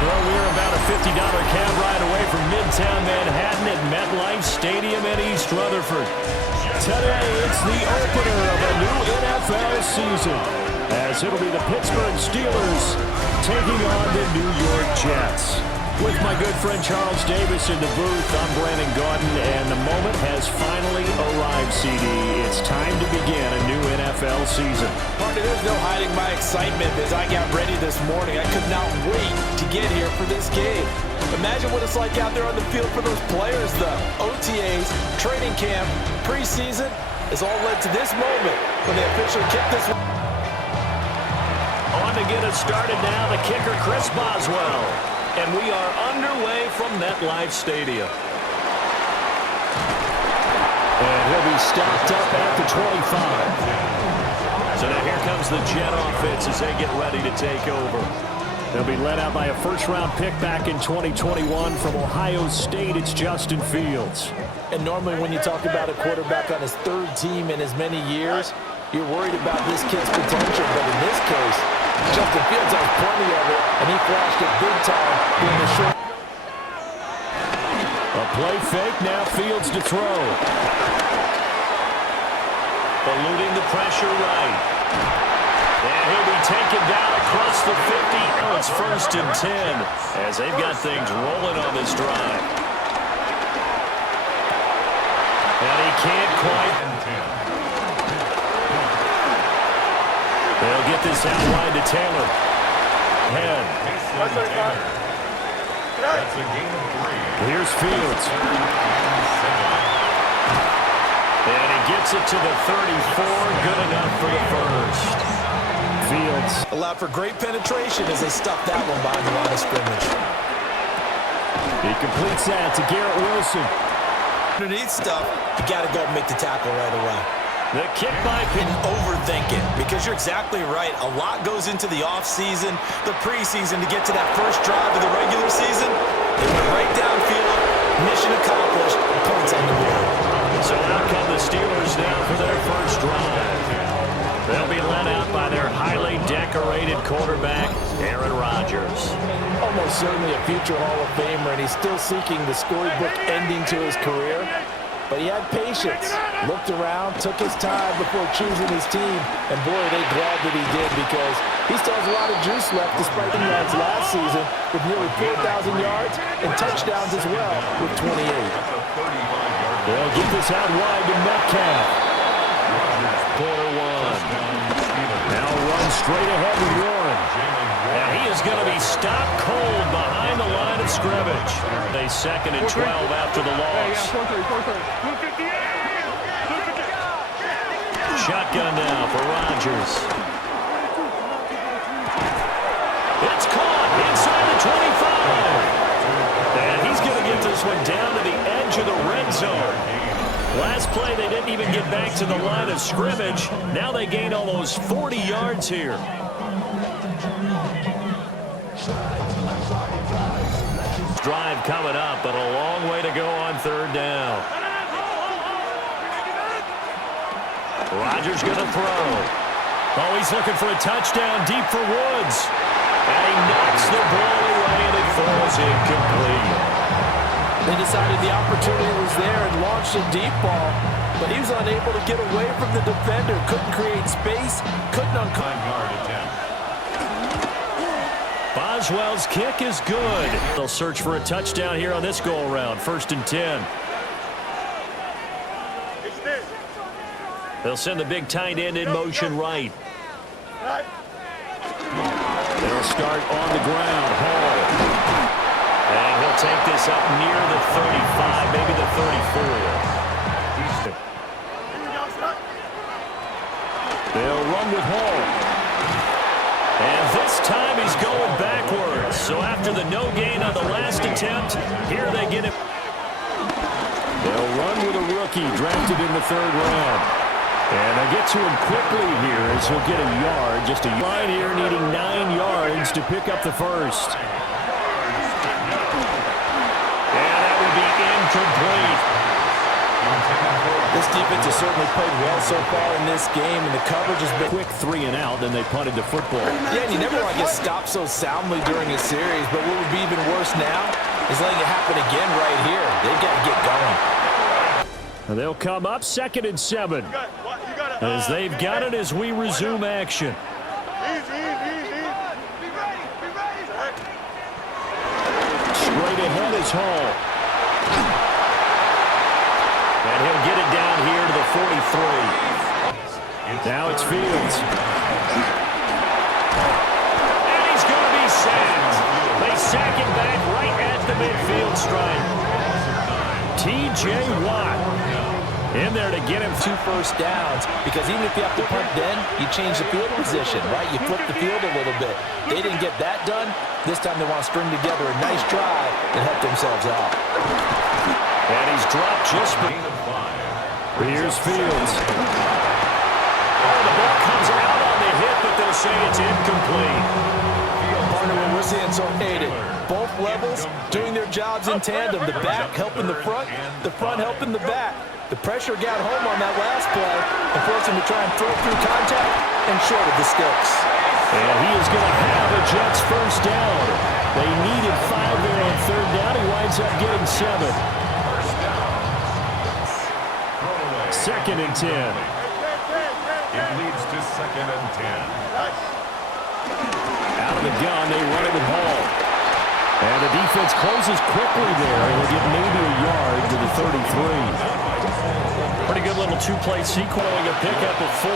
Well, we're about a $50 cab ride away from Midtown Manhattan at MetLife Stadium in East Rutherford. Today, it's the opener of a new NFL season, as it'll be the Pittsburgh Steelers taking on the New York Jets. With my good friend Charles Davis in the booth, I'm Brandon Gaudin, and the moment has finally arrived, CD. It's time to begin a new NFL season. Partner, there's no hiding my excitement as I got ready this morning. I could not wait to get here for this game. Imagine what it's like out there on the field for those players, though. OTAs, training camp, preseason has all led to this moment when they officially kick this one. On to get us started now, the kicker, Chris Boswell. And we are underway from MetLife Stadium. And he'll be stopped up at the 25. So now here comes the Jet offense as they get ready to take over. They'll be led out by a first-round pick back in 2021 from Ohio State. It's Justin Fields. And normally when you talk about a quarterback on his third team in as many years, you're worried about this kid's potential. But in this case, Justin Fields has plenty of it, and he flashed it big time in the short. A play fake, now Fields to throw. Eluding the pressure right. And he'll be taken down across the 50. Oh, it's 1st and 10 as they've got things rolling on this drive. And he can't quite. They'll get this out wide to Taylor. Head. Here's Fields. And he gets it to the 34. Good enough for the first. Fields. Allowed for great penetration as they stuffed that one behind the line of scrimmage. He completes that to Garrett Wilson. Underneath stuff, you got to go and make the tackle right away. The kick by Pitt. Overthink it, because you're exactly right. A lot goes into the offseason, the preseason to get to that first drive of the regular season. They went right downfield, mission accomplished, points on the board. So out come the Steelers now for their first drive. They'll be led out by their highly decorated quarterback, Aaron Rodgers. Almost certainly a future Hall of Famer, and he's still seeking the storybook ending to his career. But he had patience, looked around, took his time before choosing his team. And boy, they're glad that he did, because he still has a lot of juice left despite the yards last season with nearly 4,000 yards and touchdowns as well with 28. They'll get this out wide to Metcalf. Quarter one. Now run straight ahead to Warren. And he is going to be stopped cold behind the line of scrimmage. A 2nd and 12 after the loss. Shotgun now for Rodgers. It's caught inside the 25. And he's going to get this one down to the edge of the red zone. Last play, they didn't even get back to the line of scrimmage. Now they gain almost 40 yards here. Drive coming up, but a long way to go on 3rd down. Rodgers going to throw. Oh, he's looking for a touchdown deep for Woods. And he knocks the ball away, and it falls incomplete. They decided the opportunity was there and launched a deep ball, but he was unable to get away from the defender. Couldn't create space, couldn't uncover. Boswell's kick is good. They'll search for a touchdown here on this go-around. 1st and 10. They'll send the big tight end in motion right. They'll start on the ground. Hall. And he'll take this up near the 35, maybe the 34. They'll run with Hall. And this time he's going backwards. So after the no gain on the last attempt, here they get him. They'll run with a rookie drafted in the 3rd round. And they get to him quickly here as he'll get a yard. Just a line here needing 9 yards to pick up the first. And that will be incomplete. This defense has certainly played well so far in this game, and the coverage has been Quick 3 and out, then they punted the football. Yeah, and you never want to get stopped so soundly during a series, but what would be even worse now is letting it happen again right here. They've got to get going. And they'll come up 2nd and 7. As they've got it as we resume action. Straight ahead is Hall. And he'll get it down here to the 43. Now it's Fields. And he's going to be sacked. They sack him back right at the midfield stripe. T.J. Watt in there to get him 2 first downs, because even if you have to punt then, you change the field position, right? You flip the field a little bit. They didn't get that done. This time they want to string together a nice drive and help themselves out. And he's dropped just behind. Here's Fields. Oh, the ball comes out on the hit, but they'll say it's incomplete. Partner, when we're seeing so aided, both levels doing their jobs in tandem. The back helping the front helping the back. The pressure got home on that last play and forced him to try and throw through contact and short of the sticks. And he is going to have a Jets first down. They needed 5 there on 3rd down. He winds up getting 7. 2nd and 10. It leads to 2nd and 10. Out of the gun, they run it with Hall. And the defense closes quickly there. He'll get maybe a yard to the 33. Pretty good little 2-play sequence. A pickup of 4.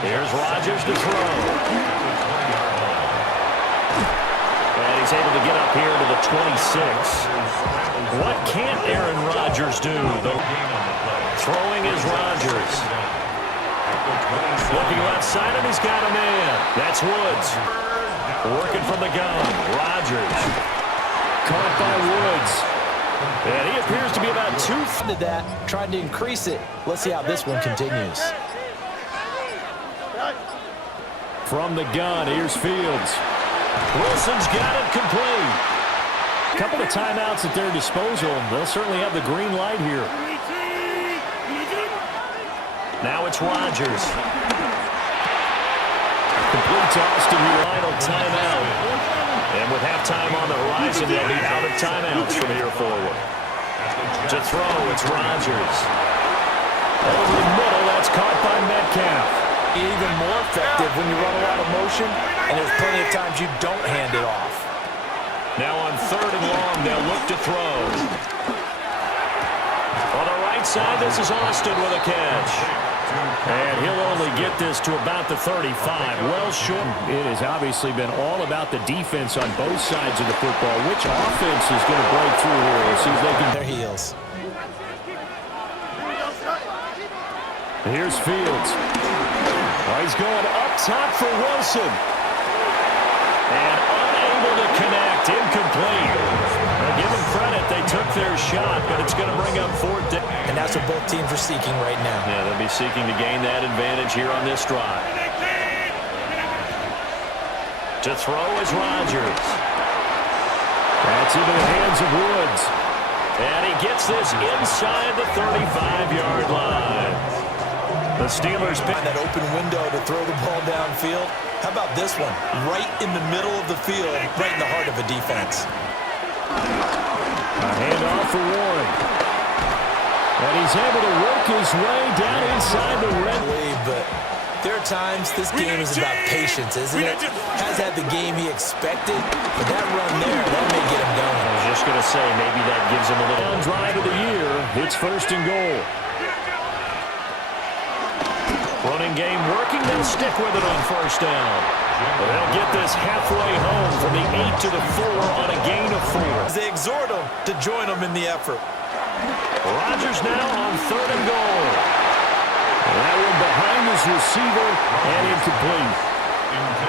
Here's Rodgers to throw. And he's able to get up here to the 26. What can't Aaron Rodgers do? Throwing is Rodgers. Looking outside him, he's got a man. That's Woods. Working from the gun. Rodgers. Caught by Woods. And he appears to be about 2 to that, trying to increase it. Let's see how this one continues. From the gun, here's Fields. Wilson's got it complete. A couple of timeouts at their disposal. They'll certainly have the green light here. Now it's Rodgers. Complete to Austin, the final timeout. And with halftime on the horizon, they'll be out of timeouts from here forward. To throw, it's Rodgers. Over the middle, that's caught by Metcalf. Even more effective when you run a lot of motion, and there's plenty of times you don't hand it off. Now on 3rd and long, they'll look to throw. On the right side, this is Austin with a catch. And he'll only get this to about the 35. Well short. It has obviously been all about the defense on both sides of the football. Which offense is going to break through here? We'll see if they can. Their heels. Here's Fields. Oh, he's going up top for Wilson. And unable to connect. Incomplete. Well, give them credit. They took their shot, but it's going to bring up 4th down. And that's what both teams are seeking right now. Yeah, they'll be seeking to gain that advantage here on this drive. To throw is Rodgers. That's into the hands of Woods. And he gets this inside the 35-yard line. The Steelers pick that open window to throw the ball downfield. How about this one? Right in the middle of the field, right in the heart of a defense. A handoff for Warren. And he's able to work his way down inside the red. But there are times this game is about patience, isn't it? Has had the game he expected, but that run there, that may get him going. I was just going to say, maybe that gives him a little drive of the year. It's 1st and goal. Running game working. They'll stick with it on 1st down. They'll get this halfway home from the 8 to the 4 on a gain of 4. They exhort him to join them in the effort. Rodgers now on 3rd and goal. That one behind his receiver and incomplete.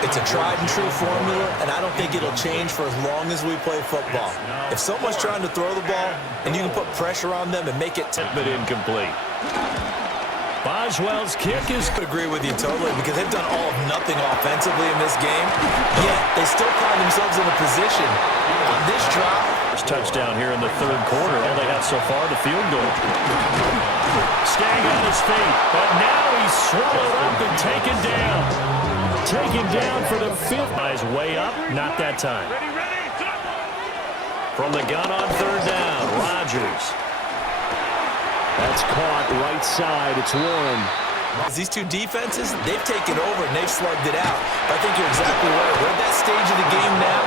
It's a tried and true formula, and I don't think it'll change for as long as we play football. If someone's trying to throw the ball and you can put pressure on them and make it but incomplete. Boswell's kick is... I agree with you totally, because they've done all of nothing offensively in this game. Yet they still find themselves in a position on this drive. Touchdown here in the third quarter. All they have so far, the field goal. Staying on his feet, but now he's swallowed up and taken down. Taken down for the fifth. Eyes way up, not that time. From the gun on third down, Rodgers. That's caught right side. It's Warren. These two defenses, they've taken over and they've slugged it out. But I think you're exactly right. We're at that stage of the game now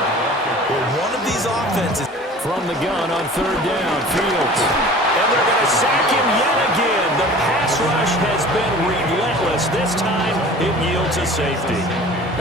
where one of these offenses. From the gun on third down, Fields. And they're going to sack him yet again. The pass rush has been relentless. This time, it yields a safety.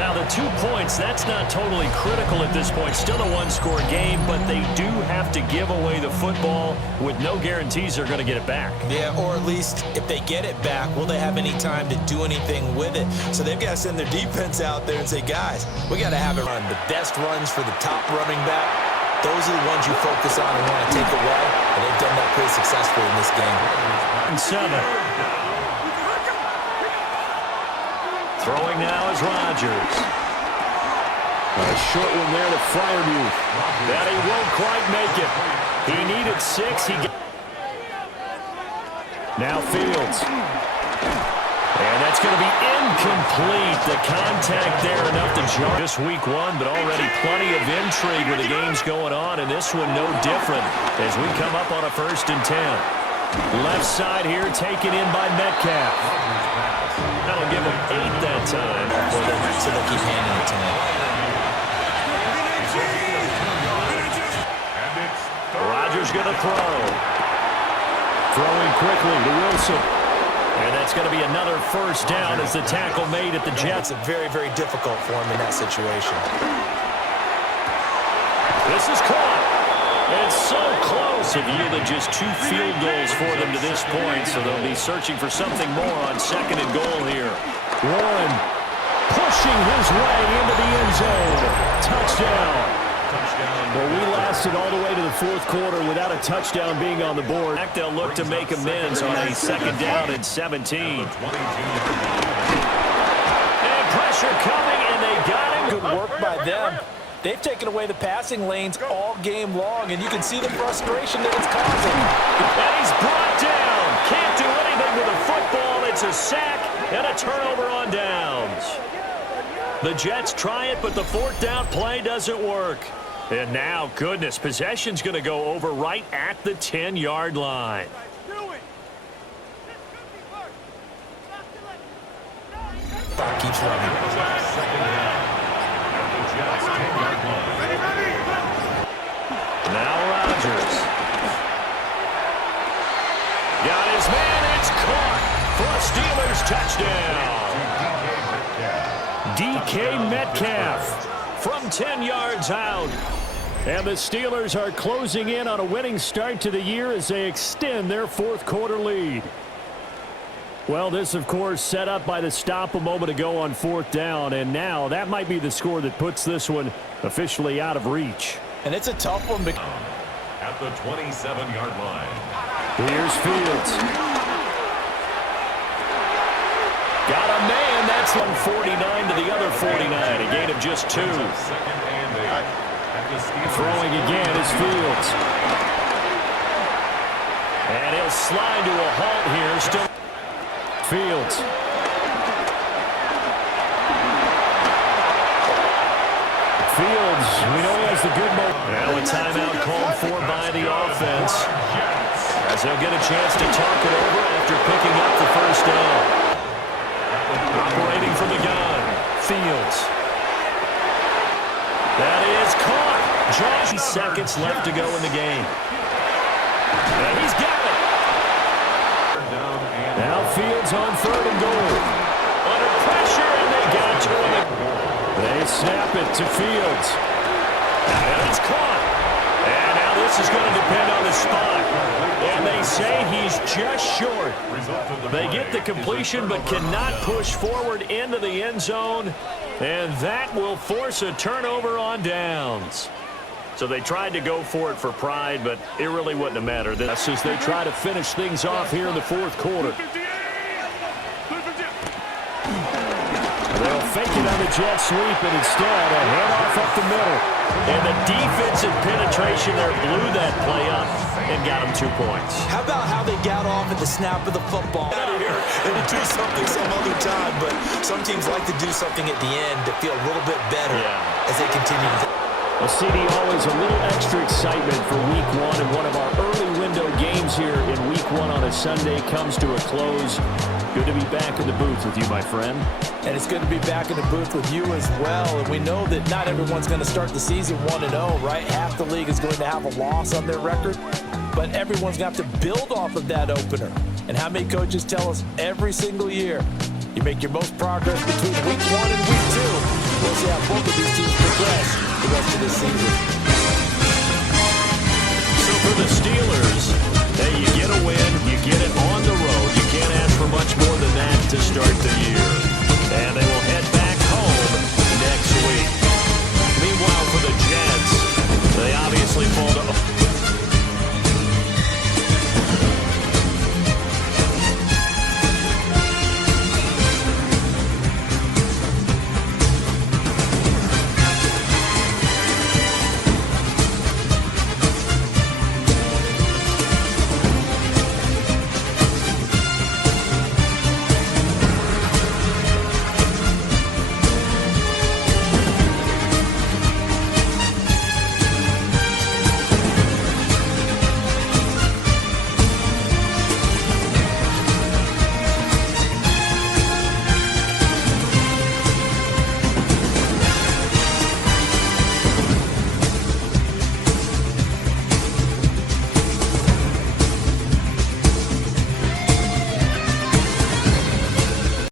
Now, the 2 points, that's not totally critical at this point. Still a one-score game, but they do have to give away the football with no guarantees they're going to get it back. Yeah, or at least if they get it back, will they have any time to do anything with it? So they've got to send their defense out there and say, guys, we got to have it run. The best runs for the top running back, those are the ones you focus on and want to take away, and they've done that pretty successfully in this game. And 7. Throwing now is Rodgers. A short one there to Freiermuth. That he won't quite make it. He needed 6. Now Fields. And that's going to be incomplete. The contact there enough to jar. Just week 1, but already plenty of intrigue with the games going on, and this one no different as we come up on a 1st and 10. Left side here taken in by Metcalf. That'll give him 8 that time. So they'll keep handing it to him. Rodgers going to throw. Throwing quickly to Wilson. And that's going to be another 1st down as the tackle made at the Jets. It's very, very difficult for him in that situation. This is caught. It's so close. It yielded just 2 field goals for them to this point, so they'll be searching for something more on 2nd and goal here. Warren pushing his way into the end zone. Touchdown. Well, we lasted all the way to the 4th quarter without a touchdown being on the board. They'll look to make amends on a 2nd down and 17. And pressure coming, and they got him. Good work by them. They've taken away the passing lanes all game long, and you can see the frustration that it's causing. And he's brought down. Can't do anything with a football. It's a sack and a turnover on downs. The Jets try it, but the 4th down play doesn't work. And now, goodness, possession's going to go over right at the 10-yard line. Keeps running. Now Rodgers. Got his man. It's caught for a Steelers touchdown. DK Metcalf from 10 yards out. And the Steelers are closing in on a winning start to the year as they extend their 4th quarter lead. Well, this, of course, set up by the stop a moment ago on 4th down, and now that might be the score that puts this one officially out of reach. And it's a tough one. At the 27-yard line. Here's Fields. Got a man. That's 149 to the other 49. A gain of just 2. Throwing again is Fields. And he'll slide to a halt here. Still Fields. Fields, we know he has the good moment. Now a timeout called for by the offense, as they'll get a chance to talk it over after picking up the 1st down. Operating from the gun, Fields. That is caught. Just seconds left to go in the game. And he's got it. Now Fields on 3rd and goal. Under pressure, and they got to him. They snap it to Fields. And it's caught. And now this is going to depend on the spot. And they say he's just short. They get the completion but cannot push forward into the end zone. And that will force a turnover on downs. So they tried to go for it for pride, but it really wouldn't have mattered. That's as they try to finish things off here in the 4th quarter. They'll fake it on the jet sweep, and instead a handoff up the middle. And the defensive penetration there blew that play up and got him 2 points. How about how they got off at the snap of the football? Out of here and do something some other time, but some teams like to do something at the end to feel a little bit better as they continue to. Well, CD, always a little extra excitement for Week 1, and one of our early window games here in Week 1 on a Sunday comes to a close. Good to be back in the booth with you, my friend. And it's good to be back in the booth with you as well. And we know that not everyone's going to start the season 1-0, right? Half the league is going to have a loss on their record. But everyone's going to have to build off of that opener. And how many coaches tell us every single year, you make your most progress between Week 1 and Week 2. We'll see how both of these teams progress the rest of this season. So for the Steelers, hey, you get a win, you get it on the road. You can't ask for much more than that to start the year.